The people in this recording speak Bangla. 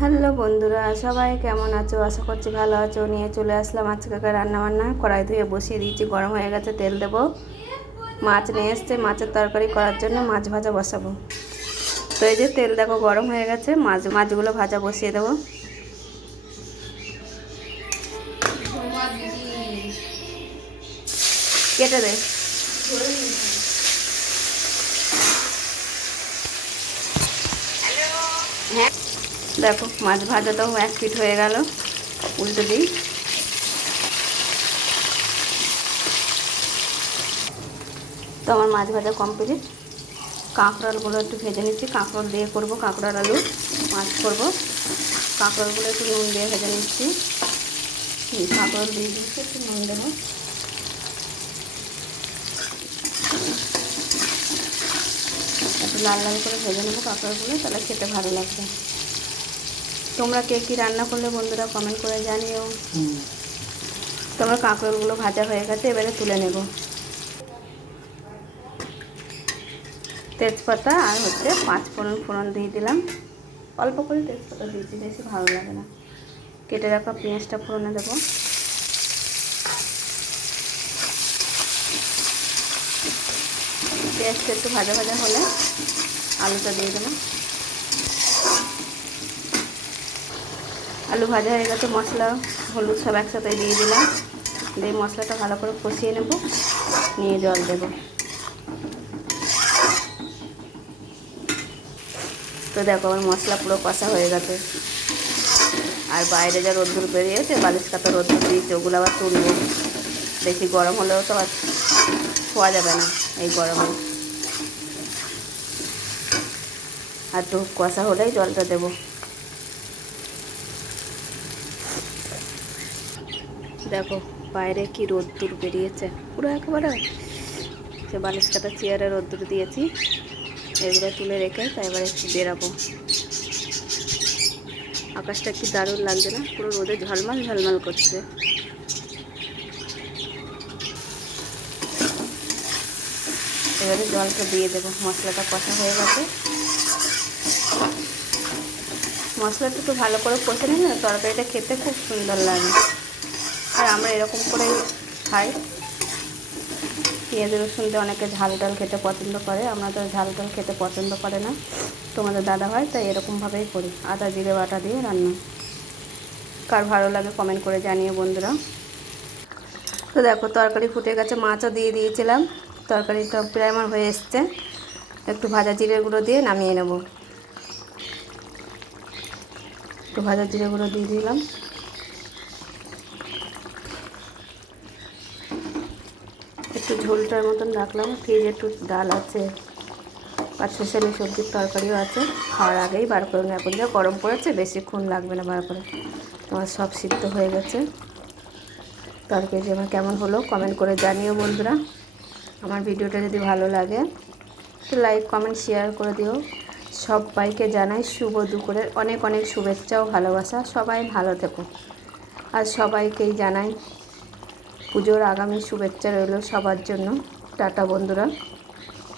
হ্যালো বন্ধুরা, সবাই কেমন আছো? আশা করছি ভালো আছো। নিয়ে চলে আসলাম আজকে রান্না বান্না কড়াই ধুয়ে বসিয়ে দিয়েছি, গরম হয়ে গেছে, তেল দেবো। মাছ নিয়ে এসছে, মাছের তরকারি করার জন্য মাছ ভাজা বসাবো। তো এই যে তেল দেখো, গরম হয়ে গেছে, মাছ, মাছগুলো ভাজা বসিয়ে দেবো। কেটে দে। হ্যাঁ। দেখো, মাছ ভাজা তো এক ফিট হয়ে গেল। উল্টে দিই। তো আমার মাছ ভাজা কমপ্লিট কাঁকড়ালগুলো একটু ভেজে নিচ্ছি। কাঁকড়াল দিয়ে করব কাঁকড়ার আলু। মাছ করব। কাঁকড়ালগুলো একটু নুন দিয়ে ভেজে নিচ্ছি। কাঁকড়াল দিয়ে দিচ্ছি একটু নুন দেবো। একটু লাল লাল করে ভেজে নেব কাঁকড়াগুলো তাহলে খেতে ভালো লাগবে। তোমরা কে কী রান্না করলে বন্ধুরা কমেন্ট করে জানিও। তোমরা কাঁকড়গুলো ভাজা হয়ে গেছে এবারে তুলে নেব। তেজপাতা আর হচ্ছে পাঁচ ফোড়ন ফোড়ন দিয়ে দিলাম। অল্প করে তেজপাতা দিয়েছি বেশি ভালো লাগে না। কেটে রাখা পেঁয়াজটা ফোড়নে দেবো। পেঁয়াজটা একটু ভাজা ভাজা হলে আলুটা দিয়ে দেবো আলু ভাজা হয়ে গেছে, মশলা, হলুদ সব একসাথে দিয়ে দিলাম। দিয়ে মশলাটা ভালো করে কষিয়ে নেব, নিয়ে জল দেব। তো দেখো, আমার মশলা পুরো কষা হয়ে গেছে। আর বাইরে যা রোদ্দুর বেরিয়েছে, বালিশ কাতা রোদ্দুর দিয়েছে, ওগুলো আবার তুলবো। বেশি গরম হলেও তো আর খোয়া যাবে না এই গরমে। আর একটু কষা হলেই জলটা দেবো। দেখো বাইরে কি রোদ্দুর বেরিয়েছে। পুরো একেবারে সে বালিশ কাটা চেয়ারে রোদ্দুর দিয়েছি, এগুলো তুলে রেখে তাই এবার একটু বেরাবো। আকাশটা কি দারুণ লাগছে না? পুরো রোদে ঝলমাল ঝলমাল করছে। এবারে জলটা দিয়ে দেবো। মশলাটা কষা হয়ে গেছে। মশলাটা একটু ভালো করে কষে নিলে তরকারিটা খেতে খুব সুন্দর লাগে। আর আমরা এরকম করেই খাই। পেঁয়াজ রসুনটা অনেকে ঝাল ডাল খেতে পছন্দ করে, আমরা তো ঝাল ডাল খেতে পছন্দ করে না। তোমাদের দাদা হয়, তাই এরকমভাবেই করি, আদা, জিরে বাটা দিয়ে রান্না। কার ভালো লাগে কমেন্ট করে জানিয়ে বন্ধুরা। তো দেখো, তরকারি ফুটে গেছে, মাছও দিয়ে দিয়েছিলাম। তরকারিটা প্রায় আমার হয়ে এসছে। একটু ভাজা জিরে গুঁড়ো দিয়ে নামিয়ে নেব। একটু ভাজা জিরে গুঁড়ো দিয়ে দিলাম। একটু ঝোলটার মতন রাখলাম। ফ্রিজে একটু ডাল আছে, আর স্পেশালি সবজির তরকারিও আছে। খাওয়ার আগেই বার করে এখন যা গরম পড়েছে বেশিক্ষণ লাগবে না বার করে। তোমার সব সিদ্ধ হয়ে গেছে। তরকারি আমার কেমন হলো কমেন্ট করে জানিও বন্ধুরা। আমার ভিডিওটা যদি ভালো লাগে তো লাইক কমেন্ট শেয়ার করে দিও। সবাইকে জানাই শুভ দুপুরের অনেক অনেক শুভেচ্ছা ও ভালোবাসা। সবাই ভালো থেকো। আর সবাইকেই জানাই পুজোর আগামী শুভেচ্ছা রইল সবার জন্য। টাটা বন্ধুরা।